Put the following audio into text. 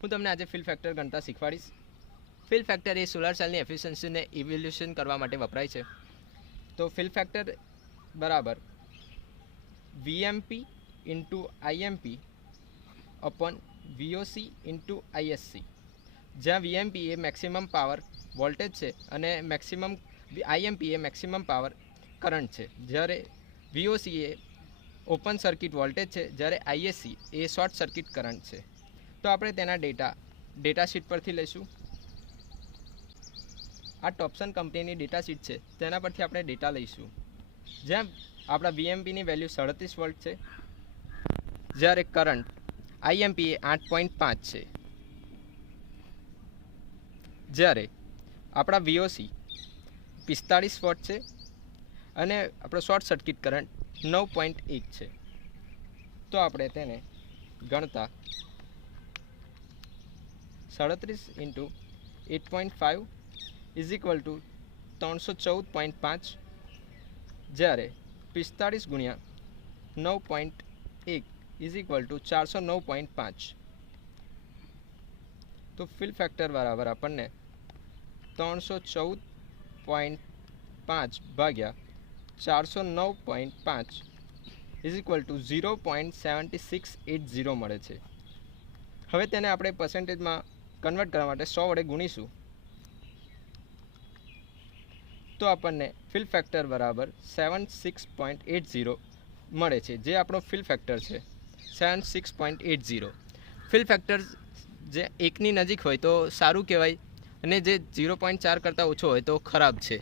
હું તમને આજે ફિલ ફેક્ટર ગણતા શીખવાડીશ. ફિલ ફેક્ટર એ સોલાર સેલની એફિશિયન્સીને ઇવેલ્યુએશન કરવા માટે વપરાય છે. તો ફિલ ફેક્ટર બરાબર VMP into IMP upon વીઓસી into ISC, જ્યાં વીએમપી એ મેક્સિમમ પાવર વોલ્ટેજ છે અને આઈએમપી એ મેક્સિમમ પાવર કરંટ છે, જ્યારે વીઓસી એ ઓપન સર્કિટ વોલ્ટેજ છે, જ્યારે આઈએસસી એ શોર્ટ સર્કિટ કરંટ છે. તો આપણે તેના ડેટા શીટ પરથી લઈશું. આ ટોપ્સન કંપનીની ડેટા શીટ છે, તેના પરથી આપણે ડેટા લઈશું. જ્યાં આપણા વીએમપીની વેલ્યુ 37 વોલ્ટ છે, જ્યારે કરંટ આઈએમપી એ 8.5 છે, જ્યારે આપણા વીઓસી 45 વોટ છે અને આપણો શોર્ટ સર્કિટ કરંટ 9.1 છે. તો આપણે તેને ગણતા 37 ઇન્ટુ 8.5 ઇઝ ઇક્વલ ટુ 314.5, જ્યારે 45 ગુણ્યા 9.1 ઇઝ ઇક્વલ ટુ 409.5. તો ફિલ ફેક્ટર બરાબર આપણને 314.5 ભાગ્યા 409.5 ઇઝ ઇક્વલ ટુ 0.7680 મળે છે. હવે તેને આપણે પર્સન્ટેજમાં કન્વર્ટ કરવા માટે 100 વડે ગુણીશું. તો આપણને ફિલ ફેક્ટર બરાબર 76.80 મળે છે, જે આપણો ફિલ ફેક્ટર છે 76.80. ફિલ ફેક્ટર જે 1ની નજીક હોય તો સારું કહેવાય, અને જે 0.4 કરતાં ઓછો હોય તો ખરાબ છે.